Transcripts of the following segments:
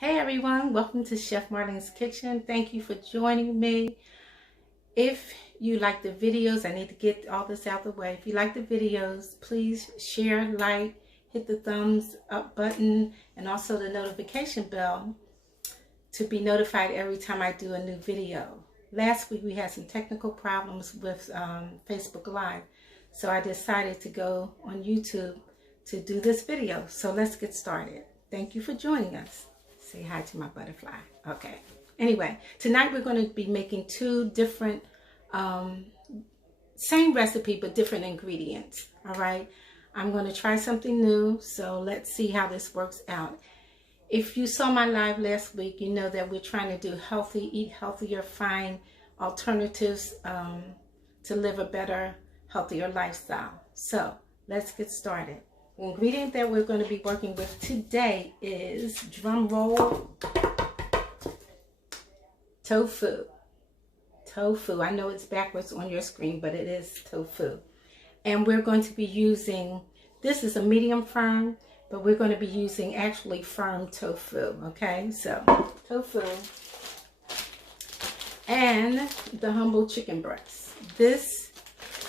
Hey everyone, welcome to Chef Marlene's Kitchen. Thank you for joining me. If you like the videos, I need to get all this out of the way. If you like the videos, please share, like, hit the thumbs up button, and also the notification bell to be notified every time I do a new video. Last week we had some technical problems with Facebook Live, so I decided to go on YouTube to do this video. So let's get started. Thank you for joining us. Say hi to my butterfly. Okay. Anyway, tonight we're going to be making two different, same recipe, but different ingredients. All right. I'm going to try something new. So let's see how this works out. If you saw my live last week, you know that we're trying to do healthy, eat healthier, find alternatives to live a better, healthier lifestyle. So let's get started. The ingredient that we're going to be working with today is, drum roll, tofu. Tofu. I know it's backwards on your screen, but it is tofu. And we're going to be using, this is a medium firm, but we're going to be using actually firm tofu. Okay, so tofu and the humble chicken breast. This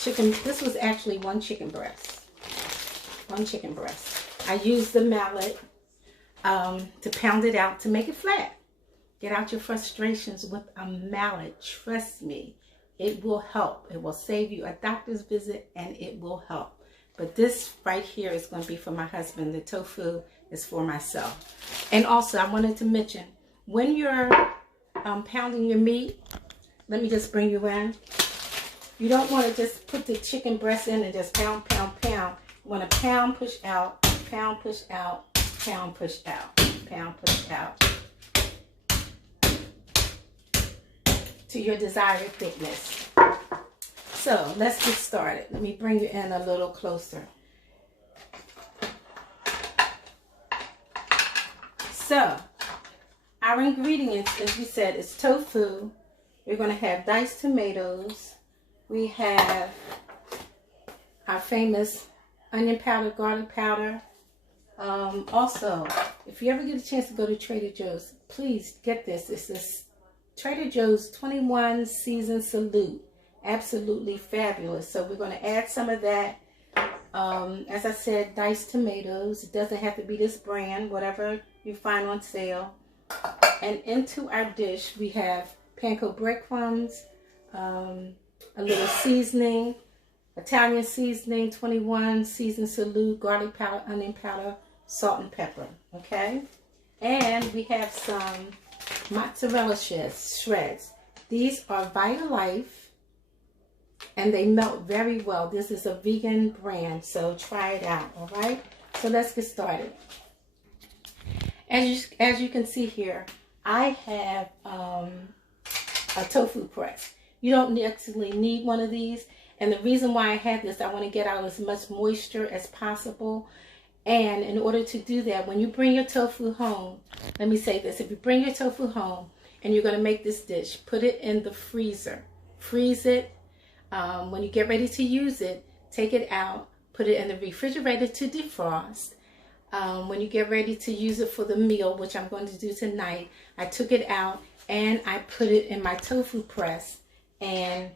was actually one chicken breast. I used the mallet to pound it out to make it flat. Get out your frustrations with a mallet. Trust me, it will help. It will save you a doctor's visit and it will help. But this right here is going to be for my husband. The tofu is for myself. And also, I wanted to mention, when you're pounding your meat, let me just bring you in. You don't want to just put the chicken breast in and just pound, pound, pound. You want to pound, push out, pound, push out, pound, push out, pound, push out to your desired thickness. So let's get started. Let me bring you in a little closer. So our ingredients, as we said, is tofu. We're going to have diced tomatoes. We have our famous onion powder, garlic powder. Also, if you ever get a chance to go to Trader Joe's, please get this. It's this Trader Joe's 21 Season Salute. Absolutely fabulous. So we're going to add some of that. As I said, diced tomatoes. It doesn't have to be this brand, whatever you find on sale. And into our dish, we have panko breadcrumbs, a little seasoning, Italian seasoning, 21 Season Salute, garlic powder, onion powder, salt and pepper. Okay? And we have some mozzarella shreds. These are Vitalife, and they melt very well. This is a vegan brand, so try it out. All right? So let's get started. As you can see here, I have a tofu press. You don't actually need one of these. And the reason why I have this, I want to get out as much moisture as possible. And in order to do that, when you bring your tofu home, let me say this. If you bring your tofu home and you're going to make this dish, put it in the freezer. Freeze it. When you get ready to use it, take it out. Put it in the refrigerator to defrost. When you get ready to use it for the meal, which I'm going to do tonight, I took it out and I put it in my tofu press. And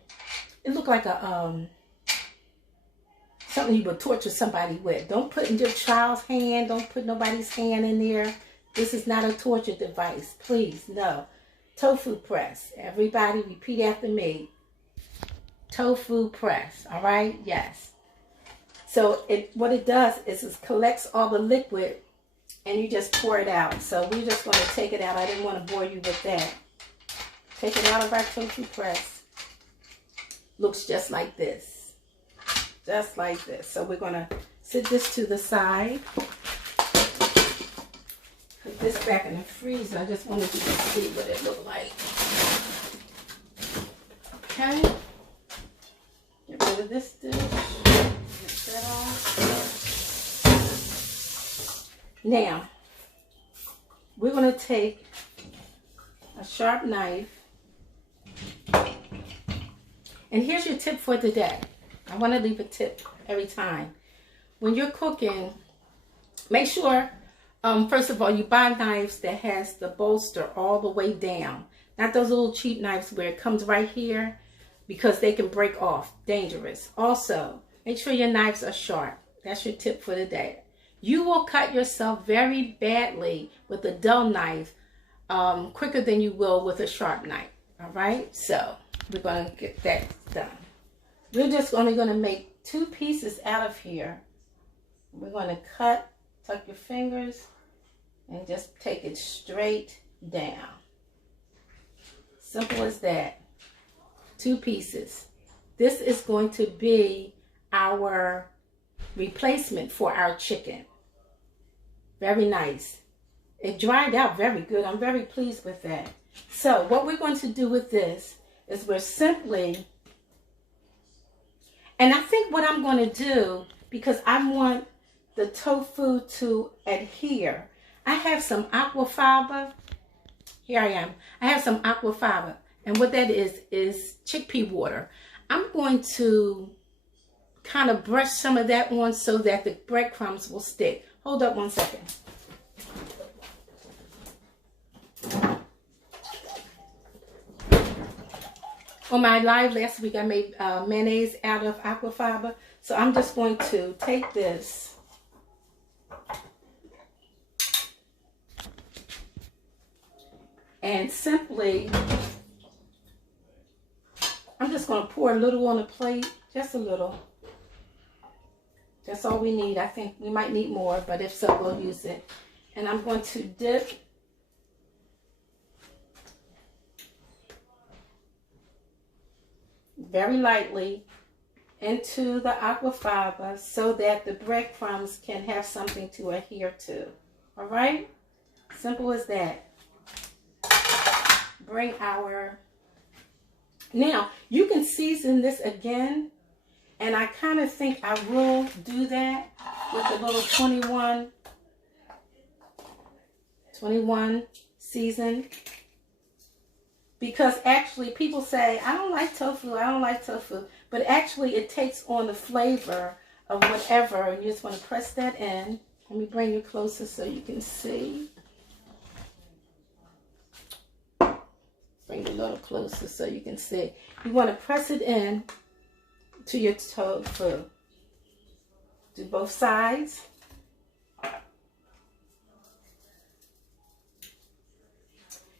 it looked like a something you would torture somebody with. Don't put in your child's hand. Don't put nobody's hand in there. This is not a torture device. Please, no. Tofu press. Everybody repeat after me. Tofu press. All right? Yes. So what it does is it collects all the liquid and you just pour it out. So we're just going to take it out. I didn't want to bore you with that. Take it out of our tofu press. Looks just like this. Just like this. So we're going to sit this to the side. Put this back in the freezer. I just wanted you to see what it looked like. Okay. Get rid of this dish. Get that off. Now, we're going to take a sharp knife. And here's your tip for today. I want to leave a tip every time. When you're cooking, make sure First of all, you buy knives that has the bolster all the way down. Not those little cheap knives where it comes right here, because they can break off. Dangerous. Also, make sure your knives are sharp. That's your tip for the day. You will cut yourself very badly with a dull knife quicker than you will with a sharp knife. All right? So, we're going to get that done. We're just only going to make 2 pieces out of here. We're going to cut, tuck your fingers, and just take it straight down. Simple as that. 2 pieces. This is going to be our replacement for our chicken. Very nice. It dried out very good. I'm very pleased with that. So what we're going to do with this is we're simply, and I think what I'm going to do, because I want the tofu to adhere, I have some aquafaba. Here I am. I have some aquafaba. And what that is chickpea water. I'm going to kind of brush some of that on so that the breadcrumbs will stick. Hold up one second. On my live last week, I made mayonnaise out of aquafaba. So I'm just going to take this and simply, I'm just going to pour a little on a plate, just a little. That's all we need. I think we might need more, but if so, we'll use it. And I'm going to dip very lightly into the aquafaba so that the breadcrumbs can have something to adhere to. All right? Simple as that. Bring our... Now, you can season this again, and I kind of think I will do that with a little 21 season. Because actually, people say, I don't like tofu, but actually it takes on the flavor of whatever, and you just want to press that in. Let me bring you closer so you can see. Bring it a little closer so you can see. You want to press it in to your tofu. Do both sides.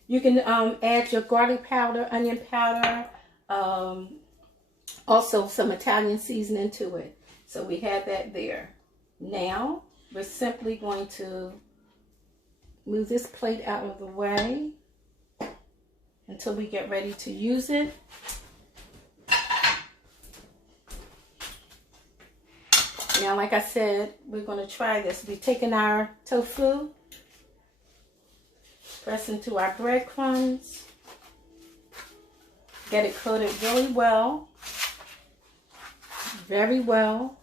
You can add your garlic powder, onion powder, also some Italian seasoning to it. So we have that there. Now, we're simply going to move this plate out of the way until we get ready to use it. Now, like I said, we're going to try this. We're taking our tofu, press into our breadcrumbs, get it coated really well, very well,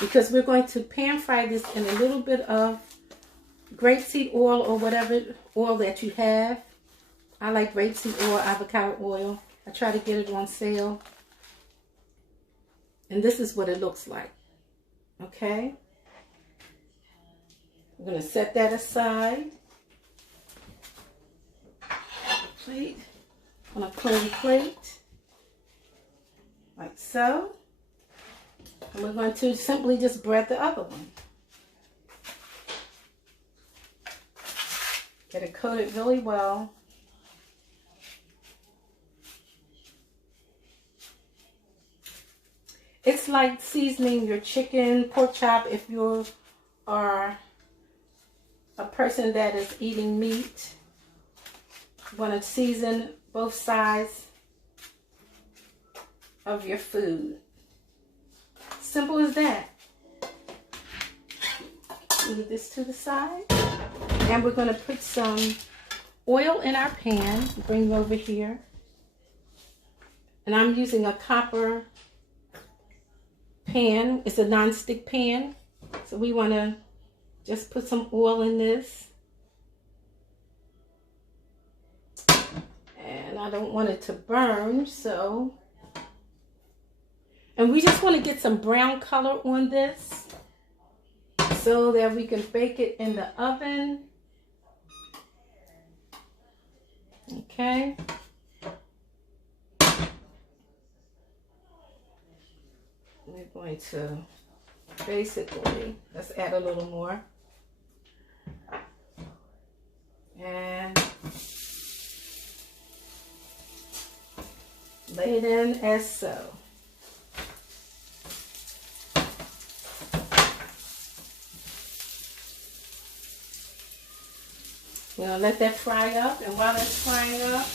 because we're going to pan fry this in a little bit of grapeseed oil or whatever oil that you have. I like grapeseed oil, avocado oil. I try to get it on sale. And this is what it looks like. Okay? I'm going to set that aside. Plate. On a clean plate. Like so. And we're going to simply just bread the other one. Get it coated really well. It's like seasoning your chicken, pork chop if you are a person that is eating meat. You want to season both sides of your food. Simple as that. Move this to the side. And we're going to put some oil in our pan. Bring it over here. And I'm using a copper pan. It's a non-stick pan. So we want to just put some oil in this. And I don't want it to burn, so. And we just want to get some brown color on this so that we can bake it in the oven. Okay. We're going to basically, let's add a little more. And lay it in as so. We're going to let that fry up, and while that's frying up,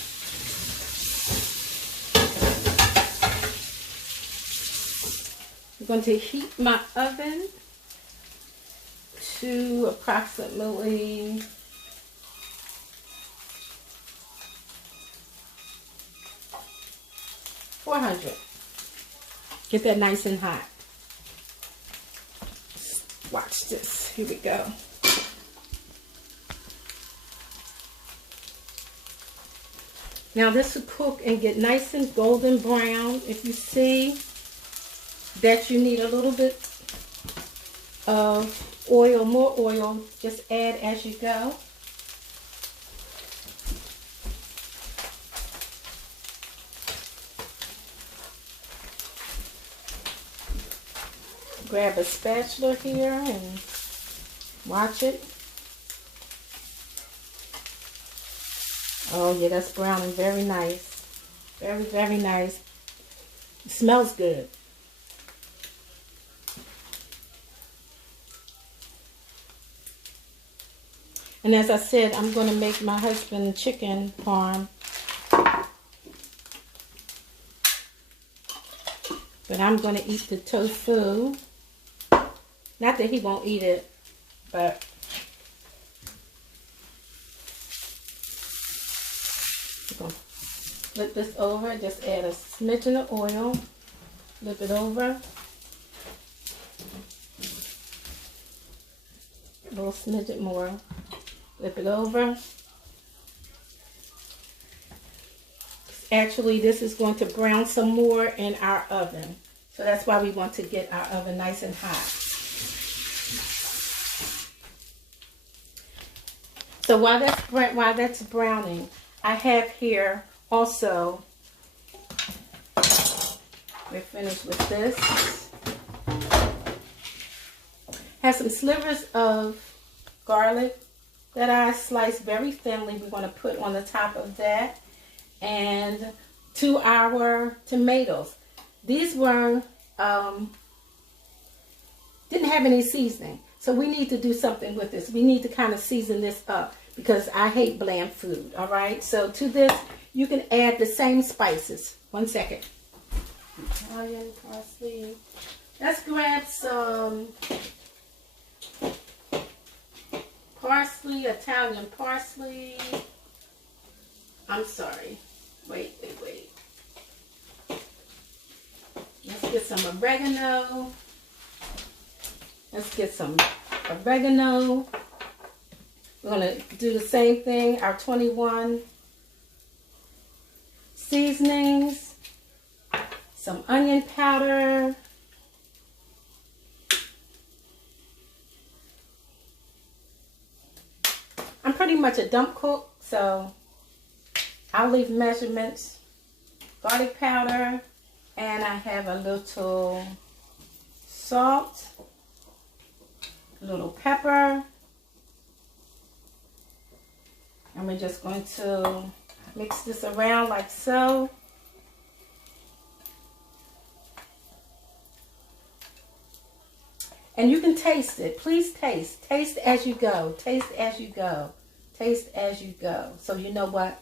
I'm going to heat my oven to approximately 400. Get that nice and hot. Watch this. Here we go. Now this will cook and get nice and golden brown. If you see that you need a little bit of oil, more oil, just add as you go. Grab a spatula here and watch it. Oh yeah, that's browning very nice. Very, very nice. It smells good. And as I said, I'm going to make my husband chicken parm. But I'm going to eat the tofu. Not that he won't eat it, but I'm going to flip this over. Just add a smidgen of oil. Flip it over. A little smidgen more. Flip it over. Actually, this is going to brown some more in our oven. So that's why we want to get our oven nice and hot. So while that's browning, I have here also, we're finished with this. Have some slivers of garlic that I sliced very thinly. We're going to put on the top of that. And to our tomatoes. These were, didn't have any seasoning. So we need to do something with this. We need to kind of season this up because I hate bland food, all right? So to this, you can add the same spices. 1 second. Italian parsley. Let's grab some parsley, Italian parsley. I'm sorry. Wait. Let's get some oregano. We're going to do the same thing. Our 21 seasonings. Some onion powder. I'm pretty much a dump cook, so I'll leave measurements. Garlic powder, and I have a little salt, a little pepper, and we're just going to mix this around like so. And you can taste it. Please taste. Taste as you go. Taste as you go. Taste as you go. So you know what?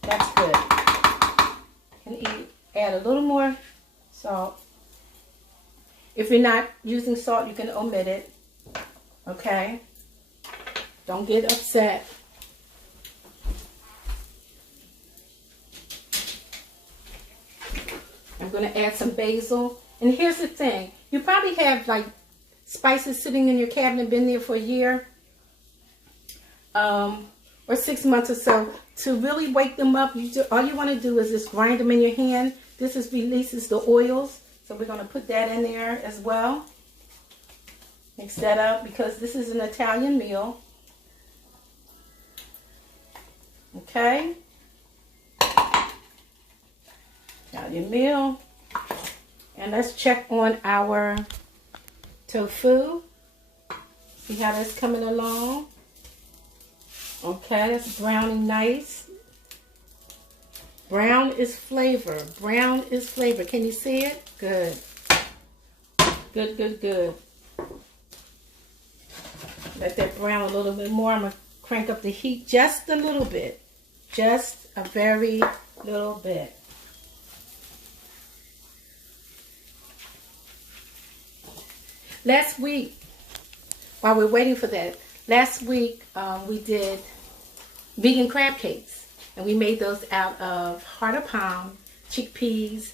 That's good. You can add a little more salt. If you're not using salt, you can omit it. Okay? Don't get upset. I'm going to add some basil. And here's the thing. You probably have like spices sitting in your cabinet, been there for a year. or 6 months or so. To really wake them up, all you want to do is just grind them in your hand. This releases the oils. So we're going to put that in there as well. Mix that up because this is an Italian meal. Okay. Italian meal. And let's check on our tofu. See how that's coming along. Okay, that's browning nice. Brown is flavor. Brown is flavor. Can you see it? Good. Good, good, good. Let that brown a little bit more. I'm going to crank up the heat just a little bit. Just a very little bit. Last week, while we're waiting for that, last week we did vegan crab cakes. And we made those out of heart of palm, chickpeas,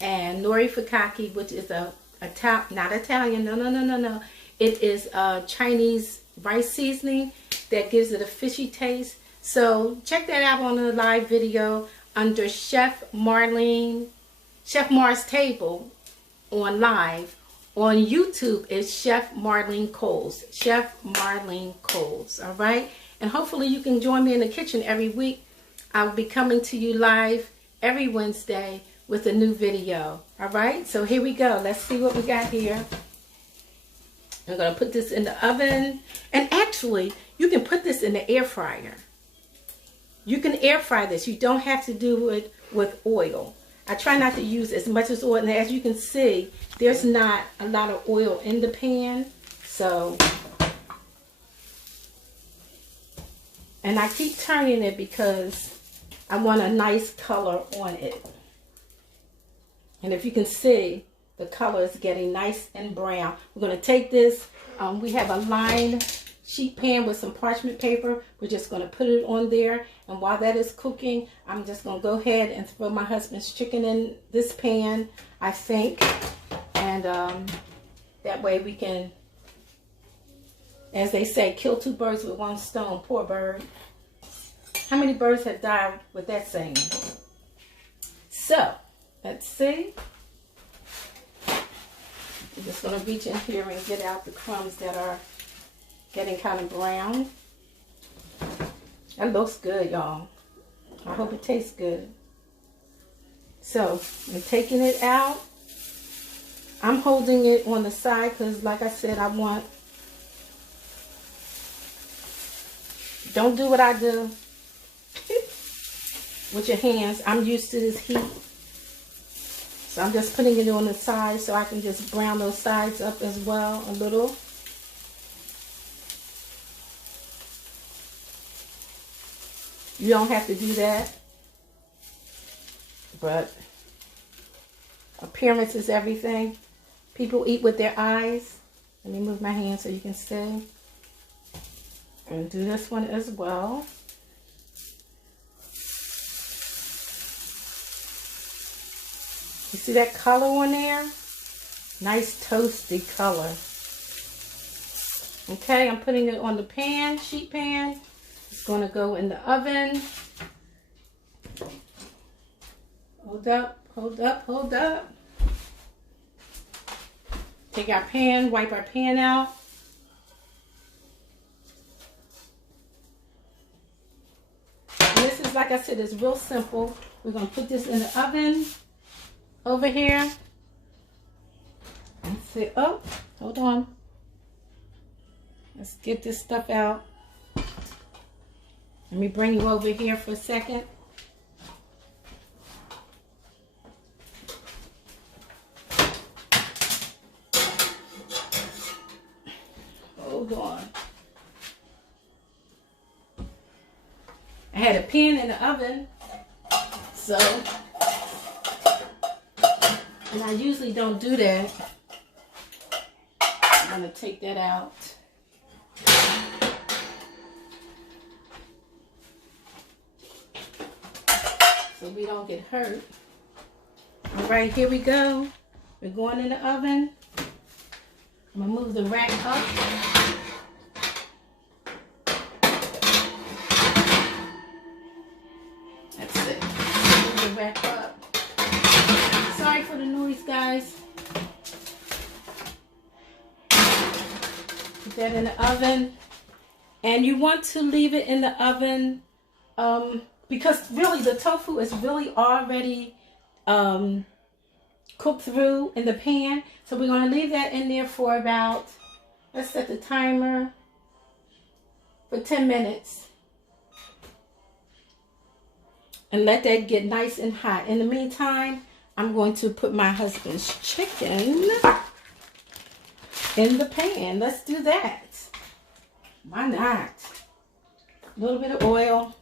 and nori fukake, which is not Italian, no. It is a Chinese rice seasoning that gives it a fishy taste. So check that out on the live video under Chef Mar's Table on live. On YouTube is Chef Marlene Coles. Chef Marlene Coles, all right? And hopefully you can join me in the kitchen every week. I'll be coming to you live every Wednesday with a new video. All right, so here we go. Let's see what we got here. I'm going to put this in the oven. And actually, you can put this in the air fryer. You can air fry this. You don't have to do it with oil. I try not to use as much as oil. And as you can see, there's not a lot of oil in the pan. So, and I keep turning it because I want a nice color on it. And if you can see, the color is getting nice and brown. We're going to take this. We have a lined sheet pan with some parchment paper. We're just going to put it on there. And while that is cooking, I'm just going to go ahead and throw my husband's chicken in this pan, I think. And that way we can, as they say, kill two birds with one stone. Poor bird. How many birds have died with that saying? So, let's see. I'm just going to reach in here and get out the crumbs that are getting kind of brown. That looks good, y'all. I hope it tastes good. So, I'm taking it out. I'm holding it on the side because, like I said, I want... Don't do what I do with your hands. I'm used to this heat. So I'm just putting it on the side so I can just brown those sides up as well a little. You don't have to do that. But appearance is everything. People eat with their eyes. Let me move my hand so you can see. And do this one as well. You see that color on there? Nice toasty color. Okay, I'm putting it on the pan, sheet pan. It's going to go in the oven. Hold up, hold up, hold up. Take our pan, wipe our pan out. And this is, like I said, it's real simple. We're going to put this in the oven. Over here. Let's see. Oh, hold on. Let's get this stuff out. Let me bring you over here for a second. Hold on. I had a pan in the oven, so... And I usually don't do that. I'm going to take that out. So we don't get hurt. All right, here we go. We're going in the oven. I'm going to move the rack up. these guys. Put that in the oven. And you want to leave it in the oven because really the tofu is really already cooked through in the pan. So we're going to leave that in there for about, let's set the timer for 10 minutes. And let that get nice and hot. In the meantime, I'm going to put my husband's chicken in the pan. Let's do that. Why not? A little bit of oil.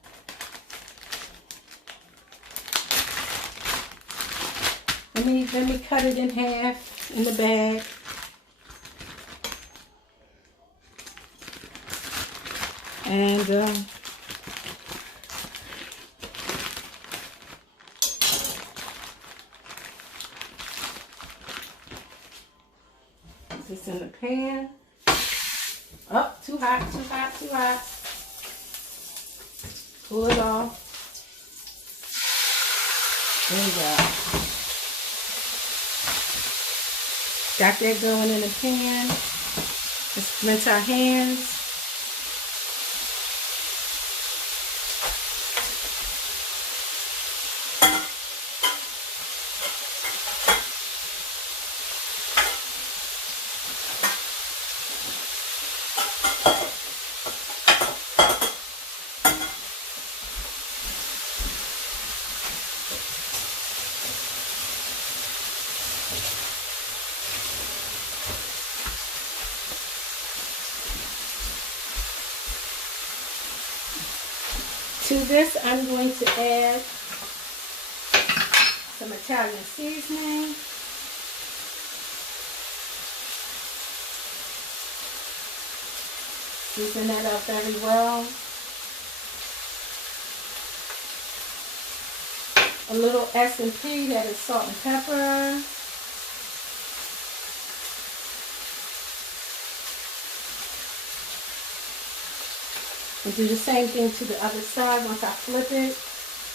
Let me cut it in half in the bag. And put this in the pan. Oh, too hot, too hot, too hot. Pull it off. There you go. Got that going in the pan. Let's rinse our hands. To this, I'm going to add some Italian seasoning. Season that up very well. A little S&P, that is salt and pepper. And do the same thing to the other side. Once I flip it,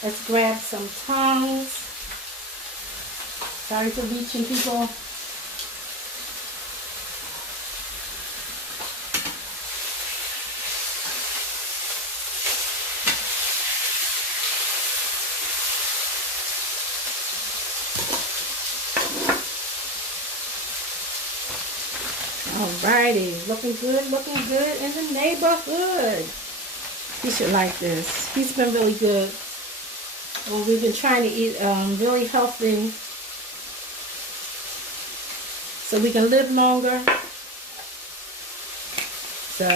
let's grab some tongs. Sorry for reaching, people. Alrighty, looking good in the neighborhood. You should like this. He's been really good. Well, we've been trying to eat really healthy so we can live longer. So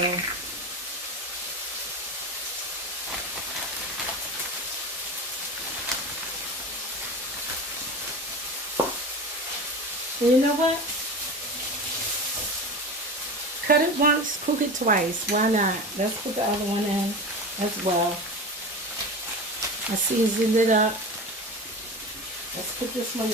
you know what? Cut it once, cook it twice. Why not? Let's put the other one in as well. I seasoned it up. Let's put this one in.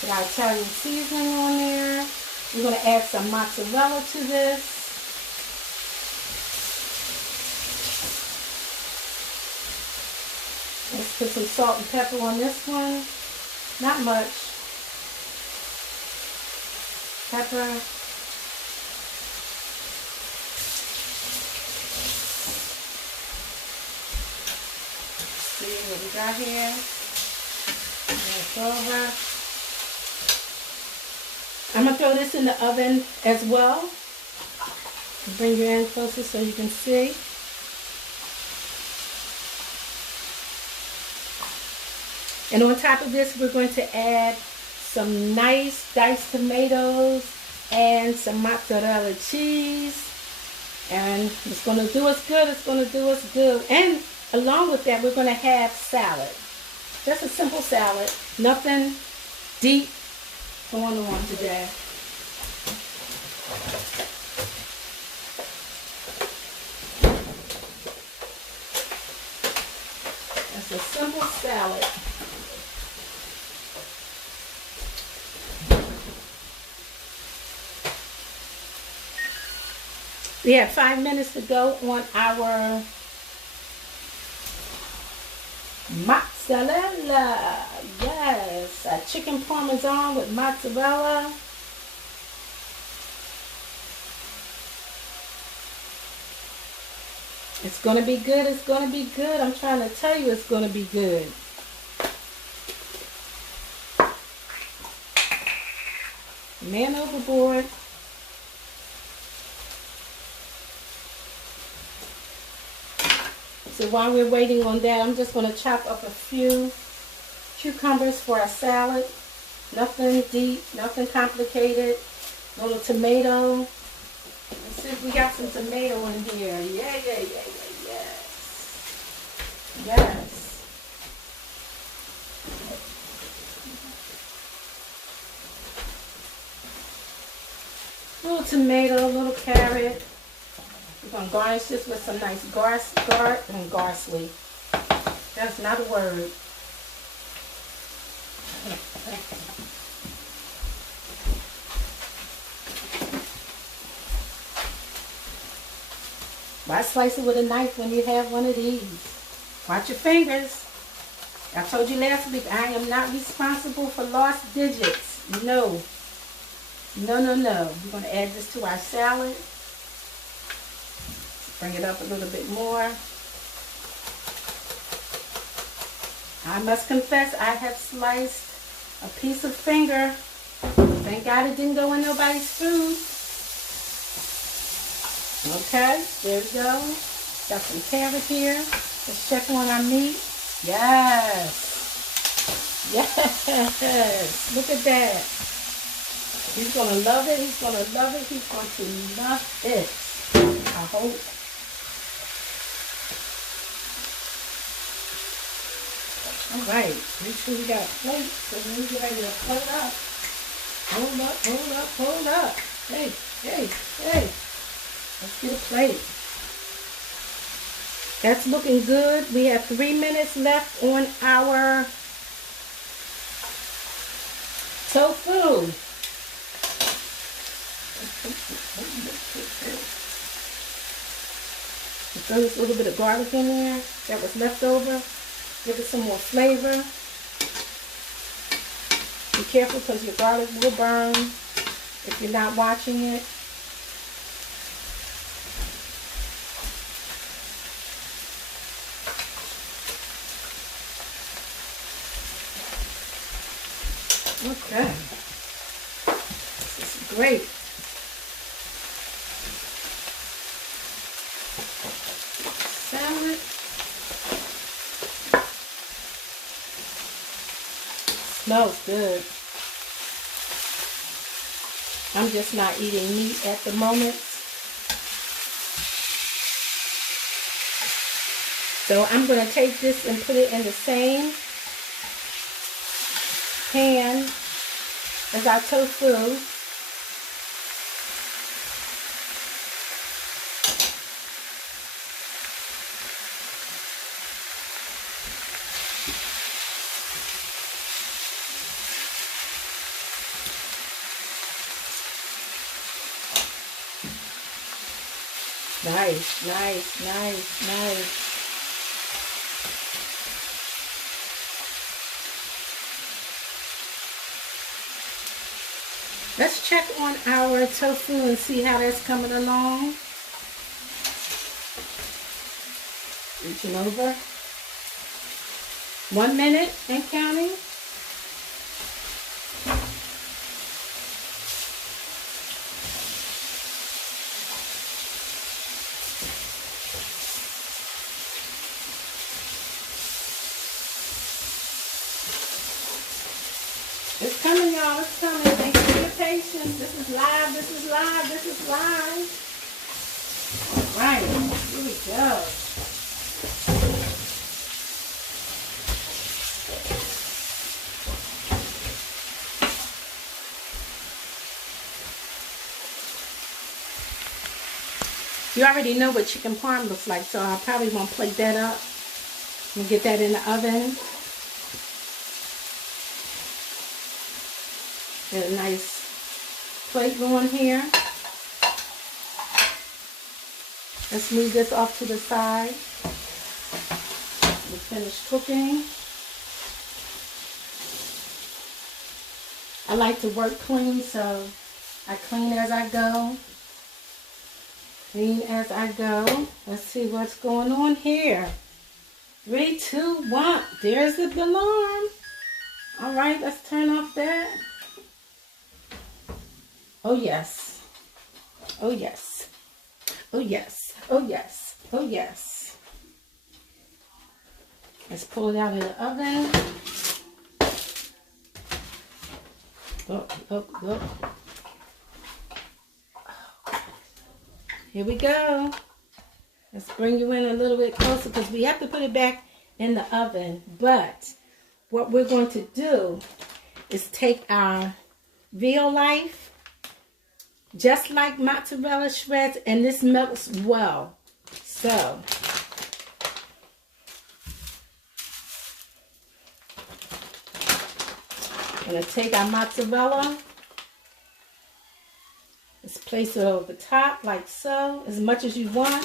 Put our Italian seasoning on there. We're going to add some mozzarella to this. Let's put some salt and pepper on this one. Not much. Pepper. See what we got here. It's over. I'm going to throw this in the oven as well. Bring your hand closer so you can see. And on top of this, we're going to add some nice diced tomatoes and some mozzarella cheese. And it's going to do us good. It's going to do us good. And along with that, we're going to have salad. Just a simple salad. Nothing deep going on today. That's a simple salad. We have 5 minutes to go on our mozzarella. Yes, a chicken parmesan with mozzarella. It's gonna be good. It's gonna be good. I'm trying to tell you, it's gonna be good. Man overboard. So while we're waiting on that, I'm just gonna chop up a few cucumbers for our salad. Nothing deep, nothing complicated. A little tomato. Let's see if we got some tomato in here. Yeah, yes. Yes. A little tomato, a little carrot. We're going to garnish this with some nice parsley. That's not a word. Why slice it with a knife when you have one of these? Watch your fingers. I told you last week, I am not responsible for lost digits. No. No. We're going to add this to our salad. Bring it up a little bit more. I must confess, I have sliced a piece of finger. Thank God it didn't go in nobody's food. Okay, there we go. Got some carrot here. Let's check on our meat. Yes. Yes. Look at that. He's going to love it. He's going to love it. He's going to love it. I hope. All right. Make sure we got a plate so when we get ready to plate up. Hold up. Hey. Let's get a plate. That's looking good. We have 3 minutes left on our tofu. Throw this little bit of garlic in there that was left over. Give it some more flavor. Be careful because your garlic will burn if you're not watching it. Okay. This is great. Salad. Smells good. I'm just not eating meat at the moment. So I'm going to take this and put it in the same pan as our tofu. Nice. Let's check on our tofu and see how that's coming along. Reaching over. 1 minute and counting. It's coming, y'all. It's coming. Thanks for your patience. This is live. All right. Here we go. You already know what chicken parm looks like, so I probably won't plate that up. I'm going to get that in the oven. Get a nice plate going here. Let's move this off to the side. We finished cooking. I like to work clean, so I clean as I go. Clean as I go. Let's see what's going on here. 3, 2, 1. There's the alarm. All right, let's turn off that. Oh, yes. Oh, yes. Oh, yes. Oh, yes. Oh, yes. Let's pull it out of the oven. Look. Here we go. Let's bring you in a little bit closer because we have to put it back in the oven. But what we're going to do is take our Veal Life, just like mozzarella shreds, and this melts well. So I'm going to take our mozzarella. Let's place it over the top like so, as much as you want.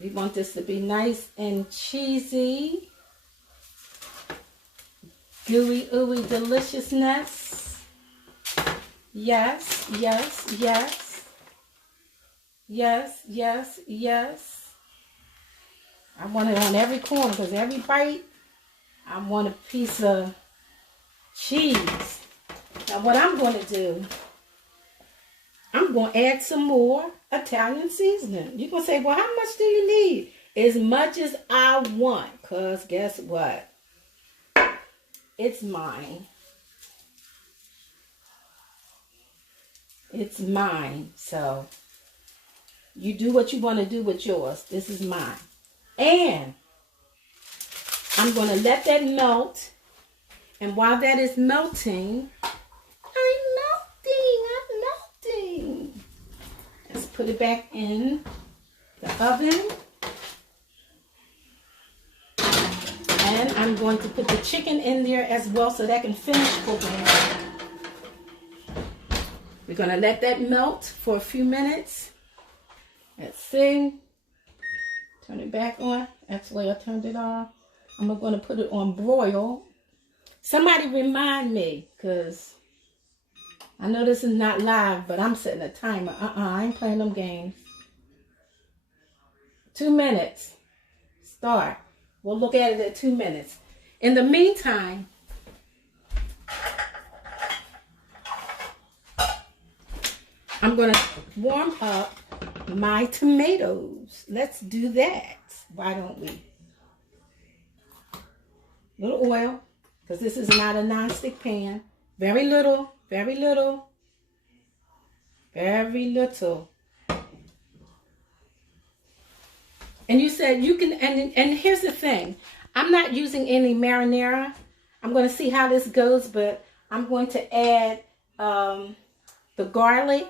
We want this to be nice and cheesy. Gooey, ooey deliciousness. Yes, yes, yes. Yes, yes, yes. I want it on every corner because every bite, I want a piece of cheese. Now what I'm going to do, I'm going to add some more Italian seasoning. You're going to say, well, how much do you need? As much as I want, because guess what? It's mine. It's mine. So you do what you want to do with yours. This is mine. And I'm going to let that melt. And while that is melting, I'm melting. Let's put it back in the oven. And I'm going to put the chicken in there as well so that can finish cooking. We're going to let that melt for a few minutes. Let's see. Turn it back on. Actually, I turned it off. I'm going to put it on broil. Somebody remind me, because I know this is not live, but I'm setting a timer. I ain't playing them games. 2 minutes. Start. We'll look at it at 2 minutes. In the meantime, I'm going to warm up my tomatoes. Let's do that. Why don't we? Little oil, because this is not a non-stick pan. Very little, very little, very little. And you said you can, and here's the thing. I'm not using any marinara. I'm going to see how this goes, but I'm going to add the garlic.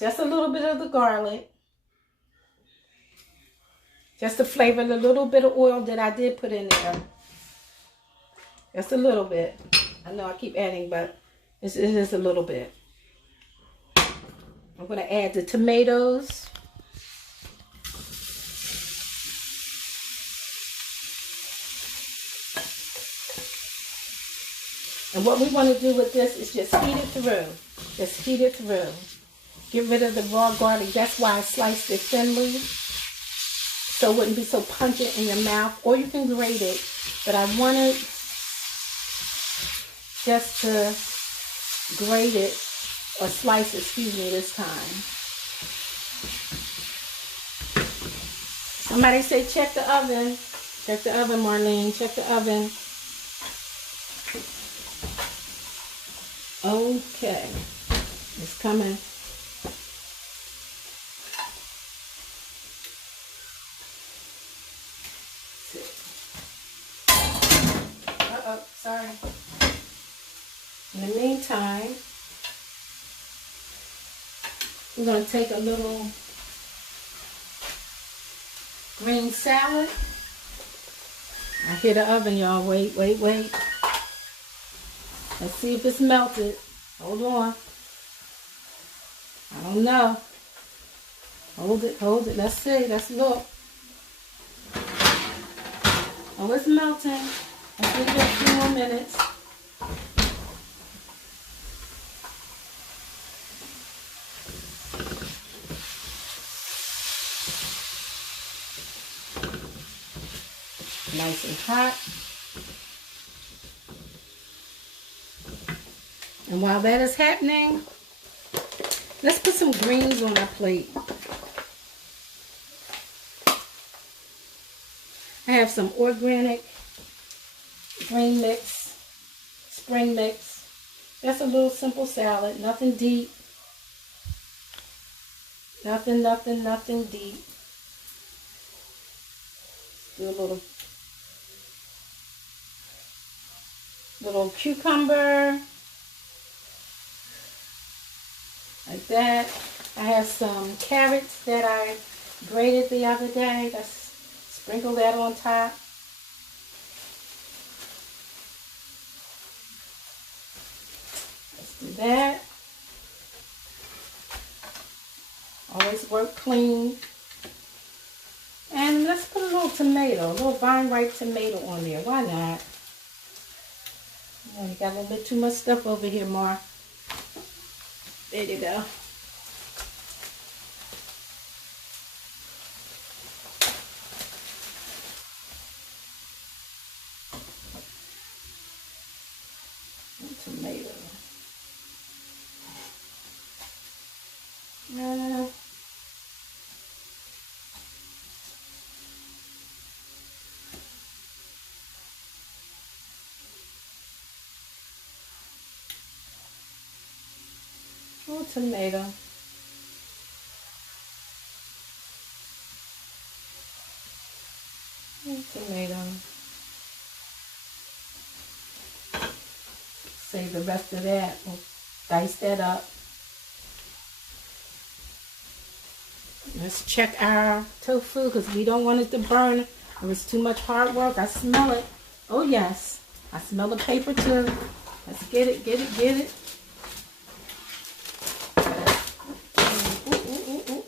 Just a little bit of the garlic. Just to flavor the little bit of oil that I did put in there. Just a little bit. I know I keep adding, but it is a little bit. I'm going to add the tomatoes. And what we want to do with this is just heat it through. Just heat it through. Get rid of the raw garlic. That's why I sliced it thinly, so it wouldn't be so pungent in your mouth. Or you can grate it. But I wanted just to grate it, or slice it, excuse me, this time. Somebody say check the oven. Check the oven, Marlene. Check the oven. Okay. It's coming. Uh-oh, sorry. In the meantime, we're going to take a little green salad. I hear the oven, y'all. Wait, wait, wait. Let's see if it's melted. Hold on. I don't know. Hold it, hold it. Let's see. Let's look. Oh, it's melting. Let's leave it a few more minutes. Nice and hot. And while that is happening, let's put some greens on our plate. I have some organic green mix, spring mix. Just a little simple salad, nothing deep. Nothing deep. Do a little cucumber. Like that. I have some carrots that I grated the other day. Let's sprinkle that on top. Let's do that. Always work clean. And let's put a little tomato, a little vine ripe tomato on there. Why not? Oh, you got a little bit too much stuff over here, Mar. There you go. Tomato. Oh, tomato. Tomato. Save the rest of that. We'll dice that up. Let's check our tofu because we don't want it to burn. It was too much hard work. I smell it. Oh yes. I smell the paper too. Let's get it, get it, get it.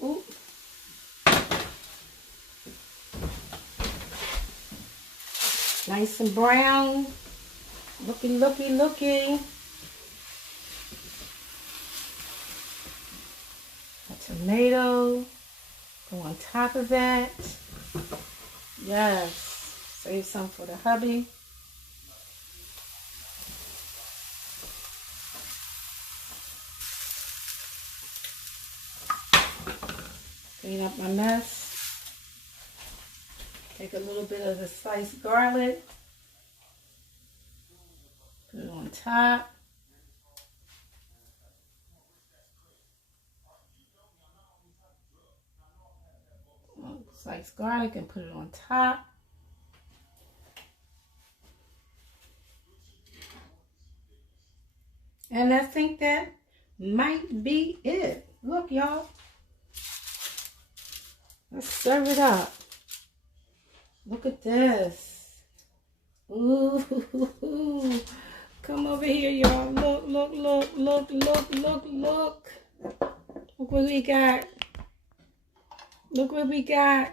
Ooh. Nice and brown. Looky. A tomato. Go on top of that. Yes. Save some for the hubby. Clean up my mess. Take a little bit of the sliced garlic. Put it on top. Sliced garlic and put it on top. And I think that might be it. Look, y'all. Let's serve it up. Look at this. Ooh. Come over here, y'all. Look. Look what we got. Look what we got.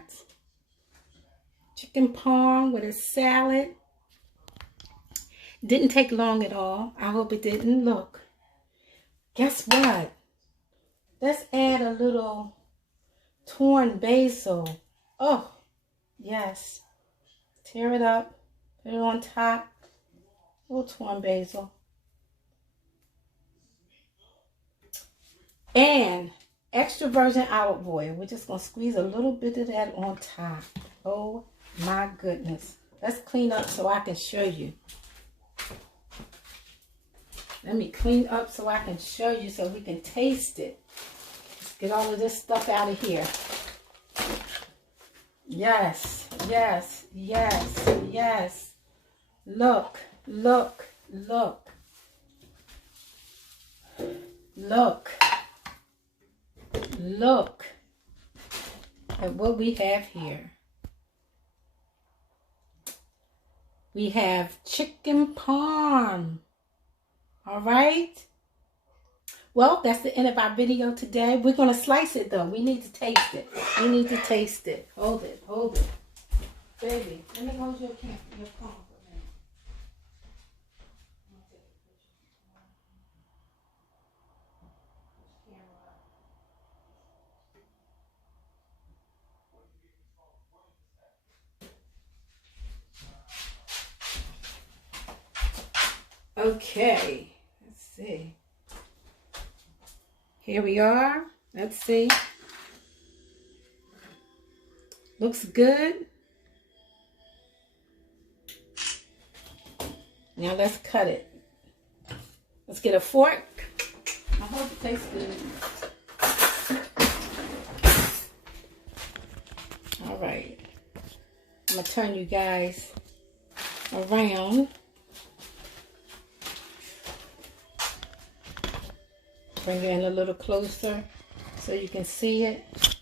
Chicken parm with a salad. Didn't take long at all. I hope it didn't. Look. Guess what? Let's add a little torn basil. Oh, yes. Tear it up. Put it on top. A little torn basil. And extra virgin olive oil. We're just going to squeeze a little bit of that on top. Oh my goodness. Let's clean up so I can show you. Let me clean up so I can show you so we can taste it. Let's get all of this stuff out of here. Yes. Look. Look at what we have here. We have chicken parm. All right. Well, that's the end of our video today. We're going to slice it, though. We need to taste it. We need to taste it. Hold it. Hold it. Baby, let me hold your palm for a minute. Okay, let's see. Here we are. Let's see. Looks good. Now let's cut it. Let's get a fork. I hope it tastes good. All right. I'm going to turn you guys around. Bring it in a little closer so you can see it.